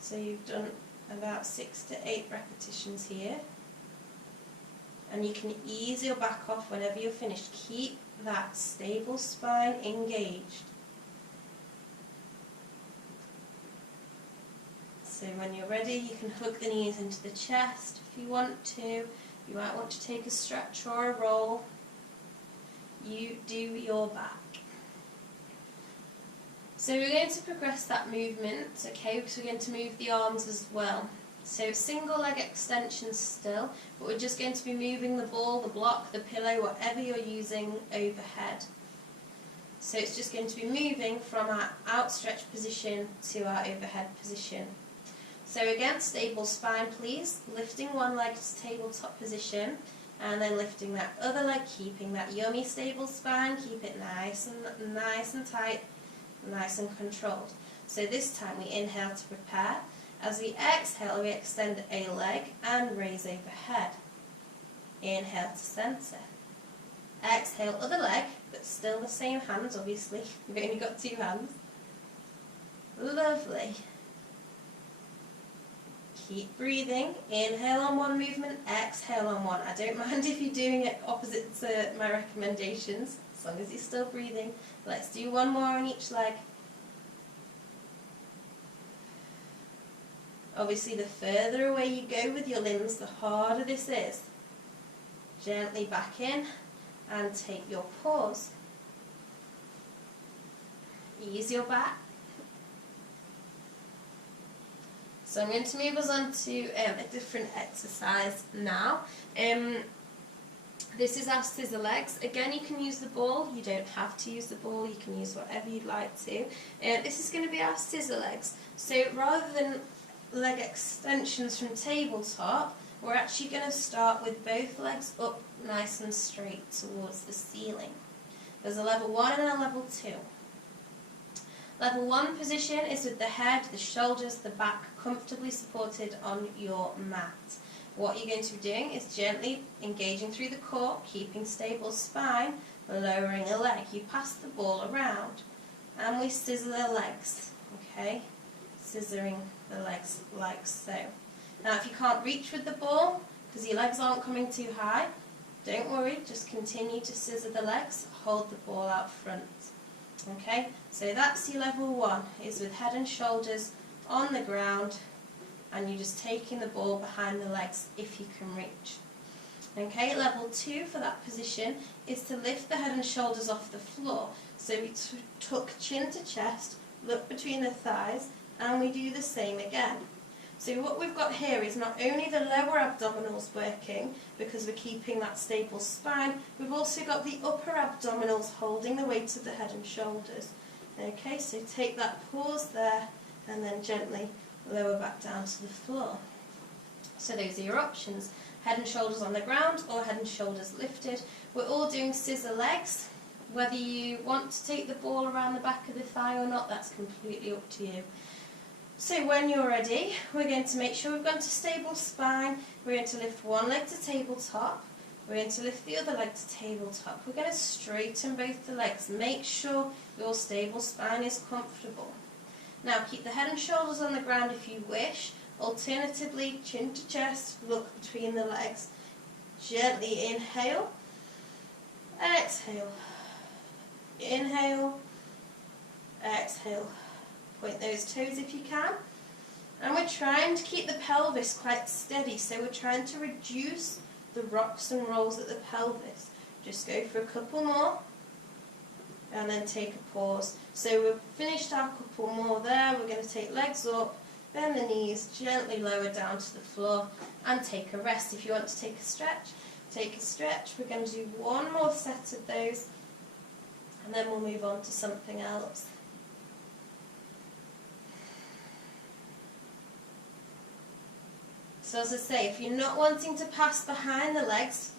So you've done about 6 to 8 repetitions here. And you can ease your back off whenever you're finished. Keep that stable spine engaged. So when you're ready, you can hug the knees into the chest if you want to. You might want to take a stretch or a roll. You do your back. So we're going to progress that movement, okay, because we're going to move the arms as well. So single leg extensions still, but we're just going to be moving the ball, the block, the pillow, whatever you're using overhead. So it's just going to be moving from our outstretched position to our overhead position. So again, stable spine please, lifting one leg to tabletop position, and then lifting that other leg, keeping that yummy stable spine, keep it nice and tight, nice and controlled. So this time we inhale to prepare. As we exhale, we extend a leg and raise overhead. Inhale to centre. Exhale, other leg, but still the same hands, obviously. You've only got 2 hands. Lovely. Keep breathing. Inhale on one movement, exhale on one. I don't mind if you're doing it opposite to my recommendations, as long as you're still breathing. Let's do one more on each leg. Obviously, the further away you go with your limbs, the harder this is. Gently back in and take your pause. Ease your back. So I'm going to move us on to a different exercise now. This is our scissor legs. Again, you can use the ball. You don't have to use the ball. You can use whatever you'd like to. This is going to be our scissor legs. So rather than leg extensions from tabletop, we're actually going to start with both legs up nice and straight towards the ceiling. There's a level 1 and a level 2. Level 1 position is with the head, the shoulders, the back comfortably supported on your mat. What you're going to be doing is gently engaging through the core, keeping stable spine, lowering a leg. You pass the ball around and we scissor the legs, okay? Scissoring the legs like so. Now if you can't reach with the ball because your legs aren't coming too high, don't worry, just continue to scissor the legs, hold the ball out front. Okay, so that's your level 1, is with head and shoulders on the ground and you're just taking the ball behind the legs if you can reach. Okay, level 2 for that position is to lift the head and shoulders off the floor. So we tuck chin to chest, look between the thighs, and we do the same again. So what we've got here is not only the lower abdominals working, because we're keeping that stable spine, we've also got the upper abdominals holding the weight of the head and shoulders. Okay, so take that pause there, and then gently lower back down to the floor. So those are your options, head and shoulders on the ground or head and shoulders lifted. We're all doing scissor legs. Whether you want to take the ball around the back of the thigh or not, that's completely up to you. So when you're ready, we're going to make sure we've gone to stable spine. We're going to lift one leg to tabletop. We're going to lift the other leg to tabletop. We're going to straighten both the legs. Make sure your stable spine is comfortable. Now keep the head and shoulders on the ground if you wish. Alternatively, chin to chest, look between the legs. Gently inhale, exhale, inhale, exhale. Point those toes if you can. And we're trying to keep the pelvis quite steady, so we're trying to reduce the rocks and rolls at the pelvis. Just go for a couple more and then take a pause. So we've finished our couple more there. We're going to take legs up, bend the knees, gently lower down to the floor and take a rest. If you want to take a stretch, take a stretch. We're going to do one more set of those and then we'll move on to something else. So as I say, if you're not wanting to pass behind the legs,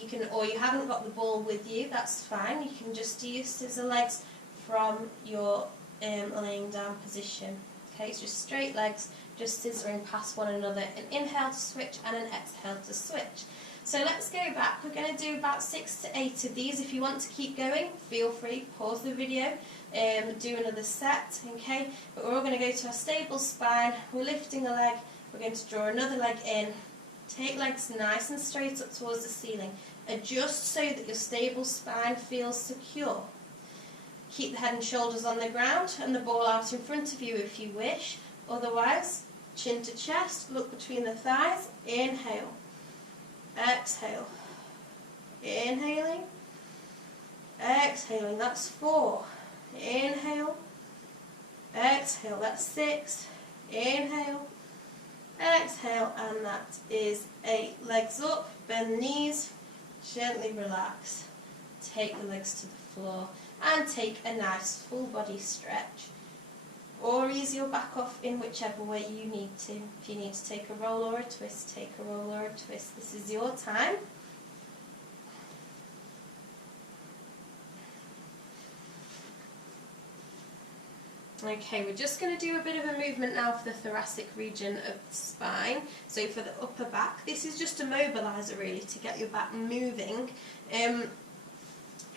you can, or you haven't got the ball with you, that's fine. You can just do your scissor legs from your laying down position. Okay, it's just straight legs, just scissoring past one another. An inhale to switch and an exhale to switch. So let's go back. We're going to do about 6 to 8 of these. If you want to keep going, feel free, pause the video, do another set, okay? But we're all going to go to our stable spine. We're lifting a leg. We're going to draw another leg in. Take legs nice and straight up towards the ceiling. Adjust so that your stable spine feels secure. Keep the head and shoulders on the ground and the ball out in front of you if you wish. Otherwise, chin to chest, look between the thighs. Inhale. Exhale. Inhaling. Exhaling. That's 4. Inhale. Exhale. That's 6. Inhale. exhale, and that is 8. Legs up, bend the knees, gently relax. Take the legs to the floor and take a nice full body stretch. Or ease your back off in whichever way you need to. If you need to take a roll or a twist, take a roll or a twist. This is your time. Okay, we're just going to do a bit of a movement now for the thoracic region of the spine. So for the upper back, this is just a mobiliser really to get your back moving.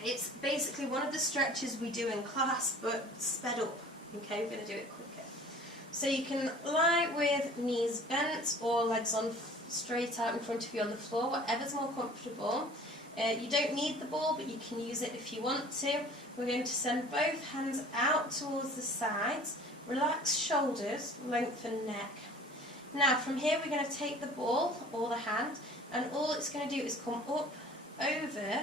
It's basically one of the stretches we do in class, but sped up. Okay, we're going to do it quicker. So you can lie with knees bent or legs on straight out in front of you on the floor, whatever's more comfortable. You don't need the ball, but you can use it if you want to. We're going to send both hands out towards the sides, relax shoulders, lengthen neck. Now from here we're going to take the ball or the hand, and all it's going to do is come up, over,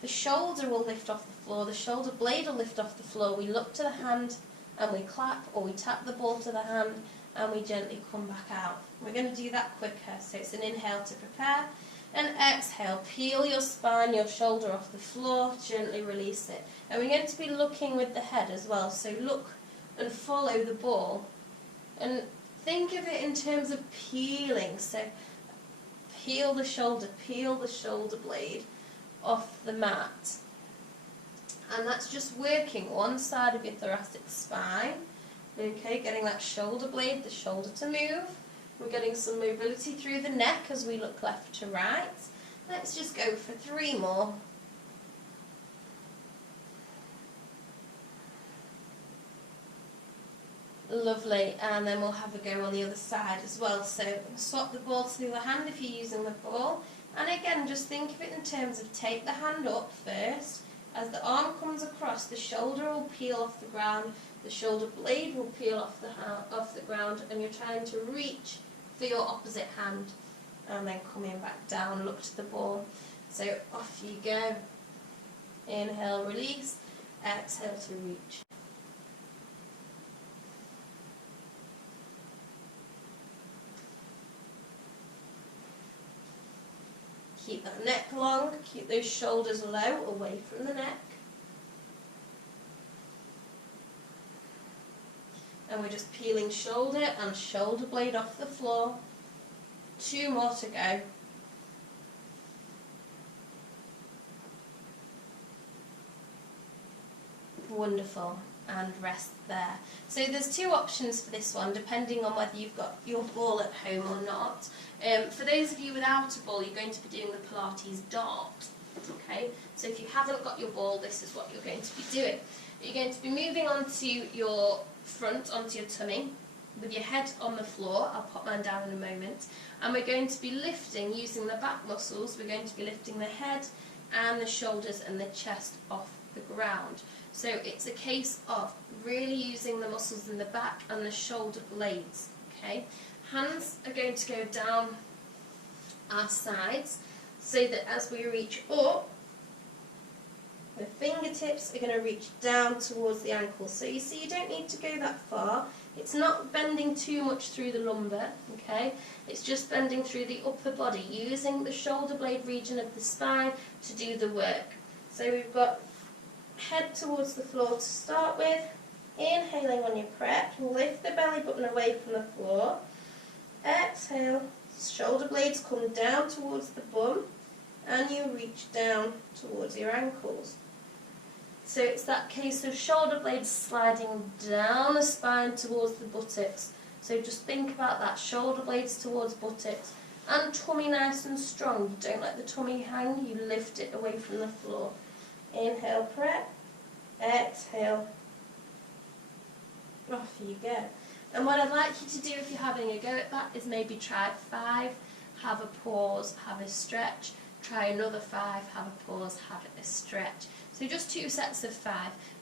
the shoulder will lift off the floor, the shoulder blade will lift off the floor. We look to the hand and we clap, or we tap the ball to the hand and we gently come back out. We're going to do that quicker, so it's an inhale to prepare. And exhale, peel your spine, your shoulder off the floor, gently release it. And we're going to be looking with the head as well, so look and follow the ball. And think of it in terms of peeling, so peel the shoulder blade off the mat. And that's just working one side of your thoracic spine. Okay, getting that shoulder blade, the shoulder to move. We're getting some mobility through the neck as we look left to right. Let's just go for 3 more. Lovely, and then we'll have a go on the other side as well. So swap the ball to the other hand if you're using the ball. And again, just think of it in terms of take the hand up first. As the arm comes across, the shoulder will peel off the ground, the shoulder blade will peel off the ground, and you're trying to reach for your opposite hand, and then coming back down, look to the ball. So off you go. Inhale, release, exhale to reach. Keep that neck long, keep those shoulders low, away from the neck. And we're just peeling shoulder and shoulder blade off the floor. 2 more to go. Wonderful. And rest there. So there's 2 options for this one, depending on whether you've got your ball at home or not. For those of you without a ball, you're going to be doing the Pilates dart. Okay, so if you haven't got your ball, this is what you're going to be doing. You're going to be moving onto your front, onto your tummy, with your head on the floor. I'll pop mine down in a moment. And we're going to be lifting, using the back muscles, we're going to be lifting the head and the shoulders and the chest off the ground. So it's a case of really using the muscles in the back and the shoulder blades. Okay, hands are going to go down our sides so that as we reach up, the fingertips are going to reach down towards the ankles. So you see, you don't need to go that far. It's not bending too much through the lumbar, okay? It's just bending through the upper body, using the shoulder blade region of the spine to do the work. So we've got head towards the floor to start with. Inhaling on your prep, lift the belly button away from the floor. Exhale, shoulder blades come down towards the bum, and you reach down towards your ankles. So it's that case of shoulder blades sliding down the spine towards the buttocks. So just think about that, shoulder blades towards buttocks, and tummy nice and strong. You don't let the tummy hang, you lift it away from the floor. Inhale, prep, exhale, off you go. And what I'd like you to do if you're having a go at that is maybe try 5, have a pause, have a stretch, try another 5, have a pause, have a stretch. So just 2 sets of 5.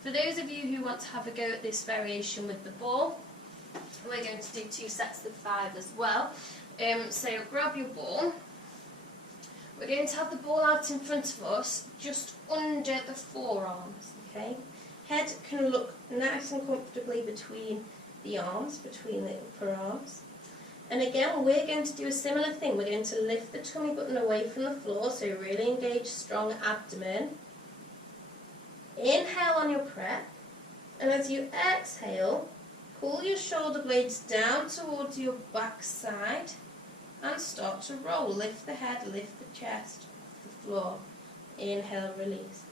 For those of you who want to have a go at this variation with the ball, we're going to do 2 sets of 5 as well. So grab your ball. We're going to have the ball out in front of us, just under the forearms, okay? Head can look nice and comfortably between the arms, between the upper arms. And again, we're going to do a similar thing. We're going to lift the tummy button away from the floor, so really engage strong abdomen. Inhale on your prep, and as you exhale, pull your shoulder blades down towards your back side and start to roll. Lift the head, lift the chest off the floor. Inhale, release.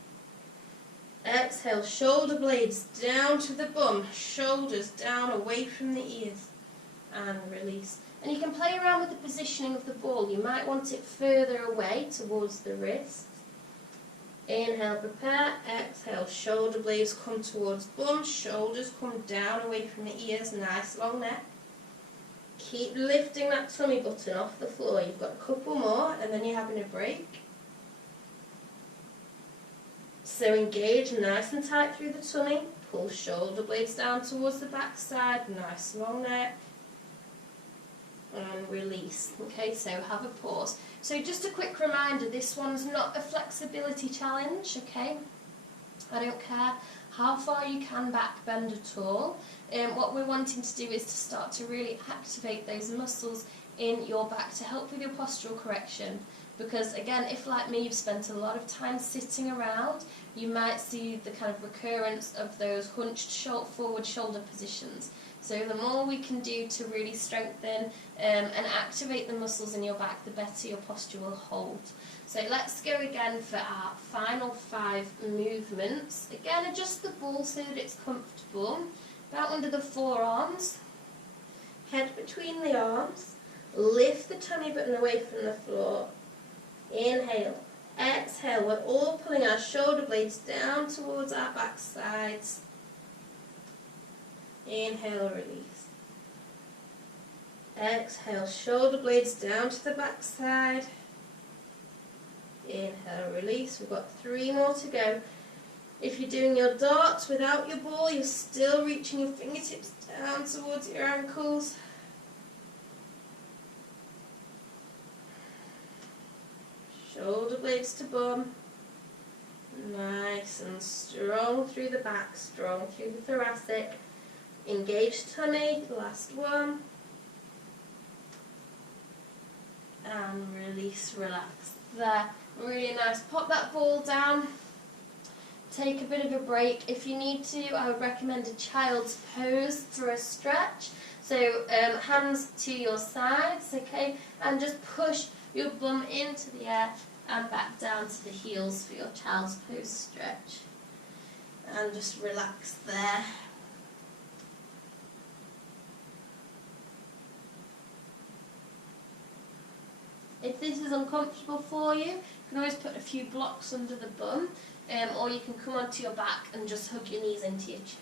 Exhale, shoulder blades down to the bum, shoulders down away from the ears, and release. And you can play around with the positioning of the ball. You might want it further away towards the wrist. Inhale, prepare. Exhale, shoulder blades come towards bum, shoulders come down away from the ears, nice long neck. Keep lifting that tummy button off the floor. You've got a couple more and then you're having a break. So engage nice and tight through the tummy. Pull shoulder blades down towards the back side, nice long neck. And release. Okay, so have a pause. So just a quick reminder, this one's not a flexibility challenge, okay? I don't care how far you can back bend at all. What we're wanting to do is to start to really activate those muscles in your back to help with your postural correction. Because again, if like me, you've spent a lot of time sitting around, you might see the kind of recurrence of those hunched forward shoulder positions. So the more we can do to really strengthen and activate the muscles in your back, the better your posture will hold. So let's go again for our final 5 movements. Again, adjust the ball so that it's comfortable. About under the forearms, head between the arms, lift the tummy button away from the floor. Inhale, exhale, we're all pulling our shoulder blades down towards our back sides. Inhale, release. Exhale, shoulder blades down to the back side. Inhale, release. We've got 3 more to go. If you're doing your darts without your ball, you're still reaching your fingertips down towards your ankles. Shoulder blades to bum. Nice and strong through the back, strong through the thoracic. Engage tummy, last one. And release, relax. There, really nice. Pop that ball down. Take a bit of a break. If you need to, I would recommend a child's pose for a stretch. So hands to your sides, okay? And just push your bum into the air and back down to the heels for your child's pose stretch. And just relax there. If this is uncomfortable for you, you can always put a few blocks under the bum, or you can come onto your back and just hug your knees into your chest.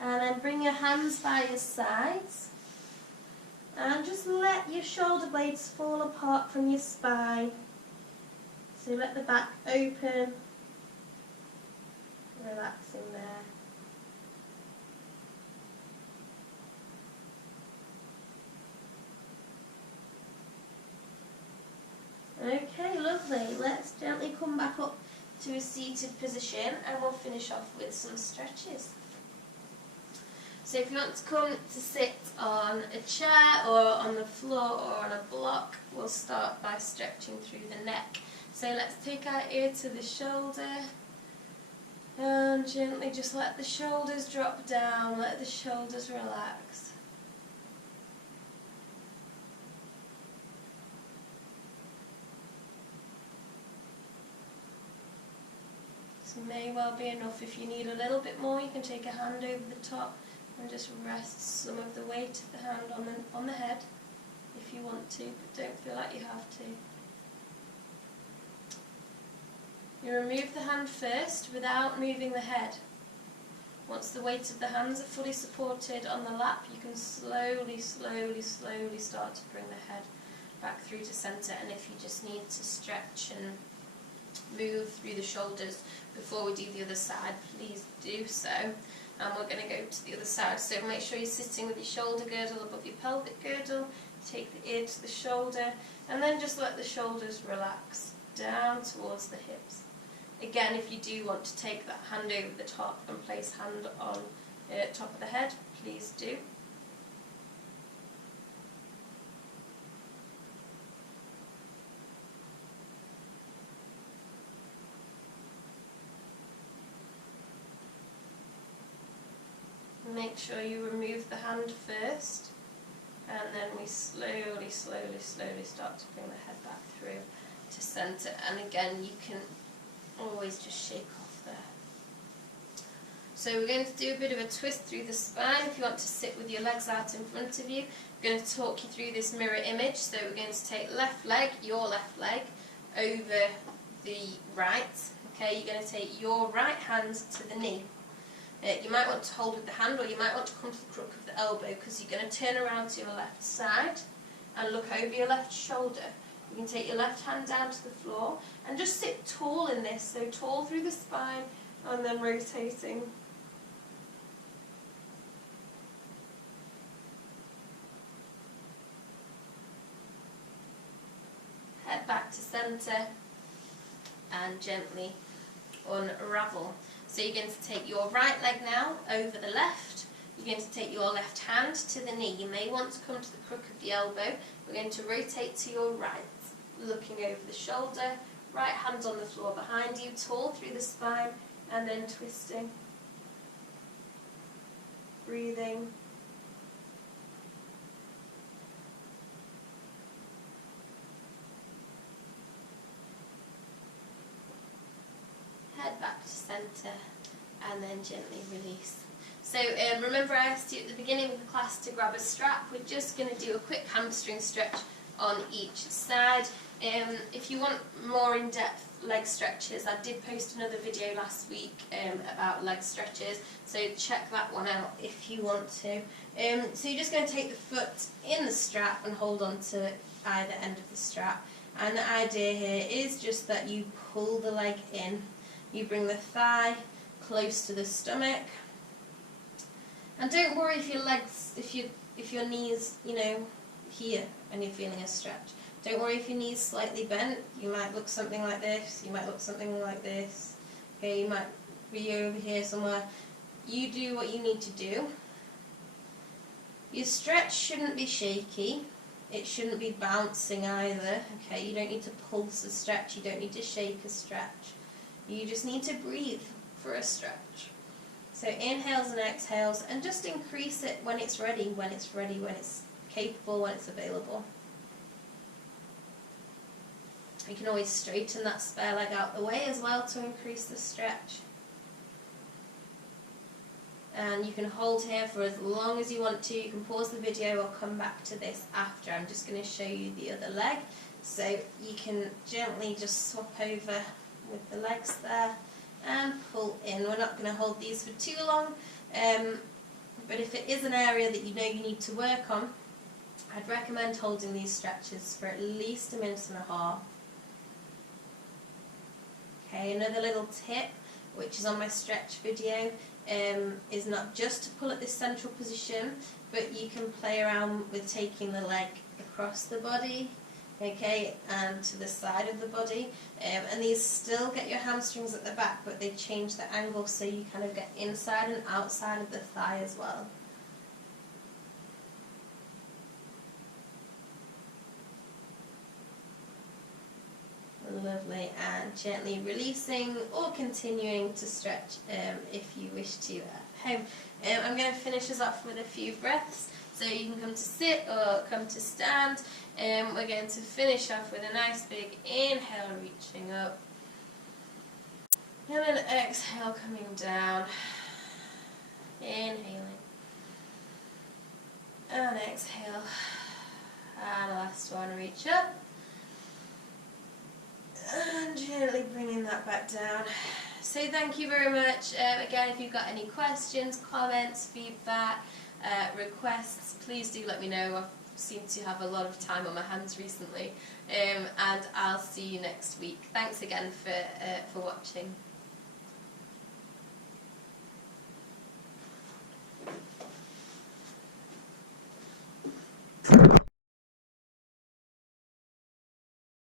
And then bring your hands by your sides and just let your shoulder blades fall apart from your spine. So let the back open. Relaxing there. Okay, lovely. Let's gently come back up to a seated position and we'll finish off with some stretches. So if you want to come to sit on a chair or on the floor or on a block, we'll start by stretching through the neck. So let's take our ear to the shoulder. And gently just let the shoulders drop down, let the shoulders relax. This may well be enough. If you need a little bit more, you can take a hand over the top and just rest some of the weight of the hand on the head if you want to, but don't feel like you have to. You remove the hand first without moving the head. Once the weight of the hands are fully supported on the lap, you can slowly, slowly, slowly start to bring the head back through to centre. And if you just need to stretch and move through the shoulders before we do the other side, please do so. And we're going to go to the other side. So make sure you're sitting with your shoulder girdle above your pelvic girdle. Take the ear to the shoulder and then just let the shoulders relax down towards the hips. Again, if you do want to take that hand over the top and place hand on top of the head, please do. Make sure you remove the hand first, and then we slowly start to bring the head back through to centre. And again, you can always just shake off there. So we're going to do a bit of a twist through the spine. If you want to sit with your legs out in front of you, I'm going to talk you through this mirror image. So we're going to take your left leg over the right. Okay, you're going to take your right hand to the knee. You might want to hold with the hand, or you might want to come to the crook of the elbow, because you're going to turn around to your left side and look over your left shoulder. You can take your left hand down to the floor and just sit tall in this, so tall through the spine and then rotating. Head back to centre and gently unravel. So you're going to take your right leg now over the left. You're going to take your left hand to the knee. You may want to come to the crook of the elbow. We're going to rotate to your right, looking over the shoulder. Right hand on the floor behind you, tall through the spine, and then twisting. Breathing. Head back to centre and then gently release. So remember, I asked you at the beginning of the class to grab a strap. We're just going to do a quick hamstring stretch on each side. If you want more in-depth leg stretches, I did post another video last week about leg stretches, so check that one out if you want to. So you're just going to take the foot in the strap and hold on to either end of the strap. And the idea here is just that you pull the leg in. You bring the thigh close to the stomach, and don't worry if your legs, if your knees, here, and you're feeling a stretch. Don't worry if your knees slightly bent. You might look something like this. You might look something like this. Okay, you might be over here somewhere. You do what you need to do. Your stretch shouldn't be shaky. It shouldn't be bouncing either. Okay, you don't need to pulse a stretch. You don't need to shake a stretch. You just need to breathe for a stretch. So inhales and exhales, and just increase it when it's ready, when it's capable, when it's available. You can always straighten that spare leg out the way as well to increase the stretch. And you can hold here for as long as you want to. You can pause the video or come back to this after. I'm just going to show you the other leg. So you can gently just swap over with the legs there and pull in. We're not going to hold these for too long, but if it is an area that you know you need to work on, I'd recommend holding these stretches for at least 1.5 minutes. Okay, another little tip, which is on my stretch video, is not just to pull at this central position, but you can play around with taking the leg across the body, okay, and to the side of the body, and these still get your hamstrings at the back, but they change the angle so you kind of get inside and outside of the thigh as well. Lovely, and gently releasing or continuing to stretch if you wish to at home. I'm going to finish us off with a few breaths, so you can come to sit or come to stand. We're going to finish off with a nice big inhale, reaching up, and an exhale coming down, inhaling, and exhale, and last one, reach up, and gently bringing that back down. So thank you very much. Again, if you've got any questions, comments, feedback, requests, please do let me know. I've seemed to have a lot of time on my hands recently, and I'll see you next week. Thanks again for watching.